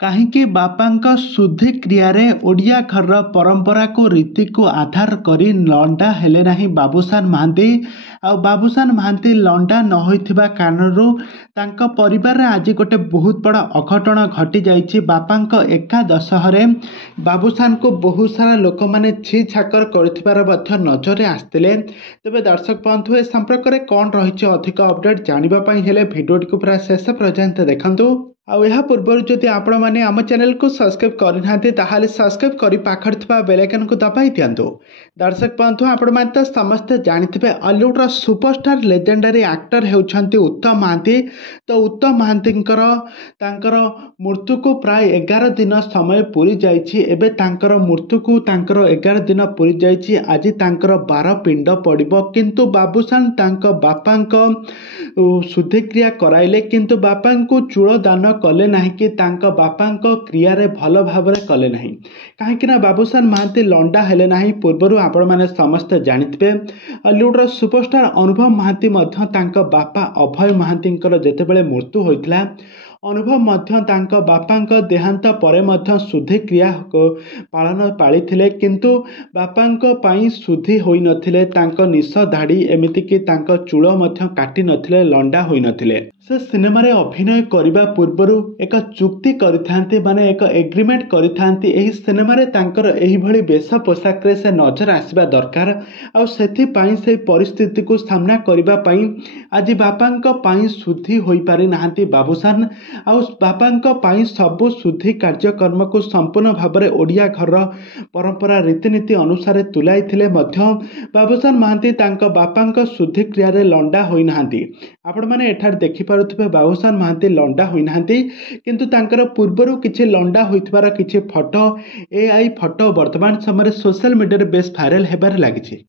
କାହିଁକି ବାପାଙ୍କ ଶୁଦ୍ଧିକ୍ରିୟାରେ ଓଡ଼ିଆ ଘରର ପରମ୍ପରାକୁ ରୀତିକୁ ଆଧାର କରି ଲଣ୍ଡା ହେଲେ ନାହିଁ ବାବୁସାନ ମହାନ୍ତି। ଆଉ ବାବୁସାନ ମହାନ୍ତି ଲଣ୍ଡା ନ ହୋଇଥିବା କାରଣରୁ ତାଙ୍କ ପରିବାରରେ ଆଜି ଗୋଟେ ବହୁତ ବଡ଼ ଅଘଟଣ ଘଟିଯାଇଛି। ବାପାଙ୍କ ଏକାଦଶରେ ବାବୁସାନକୁ ବହୁତ ସାରା ଲୋକମାନେ ଛି ଛାକର କରୁଥିବାର ମଧ୍ୟ ନଜରରେ ଆସିଥିଲେ। ତେବେ ଦର୍ଶକ ବନ୍ଧୁ, ଏ ସମ୍ପର୍କରେ କ'ଣ ରହିଛି ଅଧିକ ଅପଡେଟ୍ ଜାଣିବା ପାଇଁ ହେଲେ ଭିଡ଼ିଓଟିକୁ ପୁରା ଶେଷ ପର୍ଯ୍ୟନ୍ତ ଦେଖନ୍ତୁ। ଆଉ ଏହା ପୂର୍ବରୁ ଯଦି ଆପଣମାନେ ଆମ ଚ୍ୟାନେଲକୁ ସବସ୍କ୍ରାଇବ୍ କରିନାହାନ୍ତି ତାହେଲେ ସବସ୍କ୍ରାଇବ୍ କରି ପାଖରେ ଥିବା ବେଲ୍ ଆଇକନକୁ ଦବାଇ ଦିଅନ୍ତୁ। ଦର୍ଶକ ବନ୍ଧୁ, ଆପଣମାନେ ତ ସମସ୍ତେ ଜାଣିଥିବେ ଅଲିଉଡ଼ର ସୁପରଷ୍ଟାର ଲେଜେଣ୍ଡାରୀ ଆକ୍ଟର ହେଉଛନ୍ତି ଉତ୍ତମ ମହାନ୍ତି। ତ ଉତ୍ତମ ମହାନ୍ତିଙ୍କର ତାଙ୍କର ମୃତ୍ୟୁକୁ ପ୍ରାୟ 11 ଦିନ ସମୟ ପୂରି ଯାଇଛି। ଏବେ ତାଙ୍କର ମୃତ୍ୟୁକୁ ତାଙ୍କର 11 ଦିନ ପୂରି ଯାଇଛି। ଆଜି ତାଙ୍କର 12 ପିଣ୍ଡ ପଡ଼ିବ। କିନ୍ତୁ ବାବୁସାନ ତାଙ୍କ ବାପାଙ୍କ ଶୁଦ୍ଧିକ୍ରିୟା କରାଇଲେ, କିନ୍ତୁ ବାପାଙ୍କୁ ଚୂଳ ଦାନ କଲେ ନାହିଁ କି ତାଙ୍କ ବାପାଙ୍କ କ୍ରିୟାରେ ଭଲ ଭାବରେ କଲେ ନାହିଁ। କାହିଁକିନା ବାବୁସାନ ମହାନ୍ତି ଲଣ୍ଡା ହେଲେ ନାହିଁ। ପୂର୍ବରୁ ଆପଣମାନେ ସମସ୍ତେ ଜାଣିଥିବେ ଅଲିଉଡ଼ର ସୁପରଷ୍ଟାର ଅନୁଭବ ମହାନ୍ତି ମଧ୍ୟ ତାଙ୍କ ବାପା ଅଭୟ ମହାନ୍ତିଙ୍କର ଯେତେବେଳେ ମୃତ୍ୟୁ ହୋଇଥିଲା, ଅନୁଭବ ମଧ୍ୟ ତାଙ୍କ ବାପାଙ୍କ ଦେହାନ୍ତ ପରେ ମଧ୍ୟ ଶୁଦ୍ଧିକ୍ରିୟା ପାଳନ ପାଳିଥିଲେ। କିନ୍ତୁ ବାପାଙ୍କ ପାଇଁ ଶୁଦ୍ଧି ହୋଇନଥିଲେ, ତାଙ୍କ ନିଶ ଦାଢ଼ି ଏମିତିକି ତାଙ୍କ ଚୂଳ ମଧ୍ୟ କାଟି ନଥିଲେ, ଲଣ୍ଡା ହୋଇନଥିଲେ। ସେ ସିନେମାରେ ଅଭିନୟ କରିବା ପୂର୍ବରୁ ଏକ ଚୁକ୍ତି କରିଥାନ୍ତି, ମାନେ ଏକ ଏଗ୍ରିମେଣ୍ଟ କରିଥାନ୍ତି। ଏହି ସିନେମାରେ ତାଙ୍କର ଏହିଭଳି ବେଶ ପୋଷାକରେ ସେ ନଜର ଆସିବା ଦରକାର। ଆଉ ସେଥିପାଇଁ ସେହି ପରିସ୍ଥିତିକୁ ସାମ୍ନା କରିବା ପାଇଁ ଆଜି ବାପାଙ୍କ ପାଇଁ ଶୁଦ୍ଧି ହୋଇପାରିନାହାନ୍ତି ବାବୁସାନ। ଆଉ ବାପାଙ୍କ ପାଇଁ ସବୁ ଶୁଦ୍ଧି କାର୍ଯ୍ୟକ୍ରମକୁ ସମ୍ପୂର୍ଣ୍ଣ ଭାବରେ ଓଡ଼ିଆ ଘରର ପରମ୍ପରା ରୀତିନୀତି ଅନୁସାରେ ତୁଲାଇଥିଲେ ମଧ୍ୟ ବାବୁସାନ ମହାନ୍ତି ତାଙ୍କ ବାପାଙ୍କ ଶୁଦ୍ଧିକ୍ରିୟାରେ ଲଣ୍ଡା ହୋଇନାହାନ୍ତି। ଆପଣମାନେ ଏଠାରେ ଦେଖିପାରୁଥିବେ ବାବୁସାନ ମହାନ୍ତି ଲଣ୍ଡା ହୋଇନାହାନ୍ତି, କିନ୍ତୁ ତାଙ୍କର ପୂର୍ବରୁ କିଛି ଲଣ୍ଡା ହୋଇଥିବାର କିଛି ଫଟୋ, ଏଆଇ ଫଟୋ ବର୍ତ୍ତମାନ ସମୟରେ ସୋସିଆଲ ମିଡ଼ିଆରେ ବେଶ ଭାଇରାଲ ହେବାରେ ଲାଗିଛି।